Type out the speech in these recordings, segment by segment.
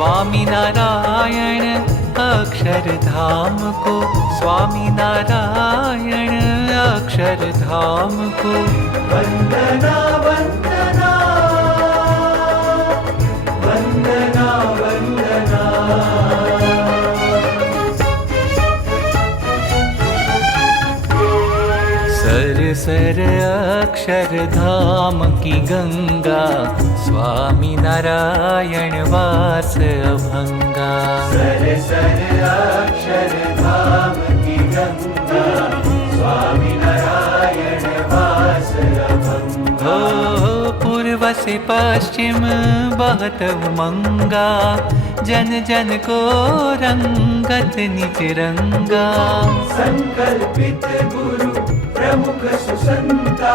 स्वामी नारायण अक्षरधाम को। स्वामी नारायण अक्षरधाम को। Vandana Vandana sir sir Akshardham की गंगा स्वामी नारायण वास भंगा सर सर अक्षर धाम की गंगा स्वामी नारायण वास अभंग। हो पूर्व से पश्चिम बहत उमंगा जन जन को रंगत निज रंगा संकल्पित गुरु प्रमुख सुसंता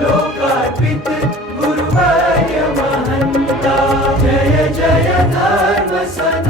लोकार्पित गुरुवार्य महंता। जय जय धर्म सदा।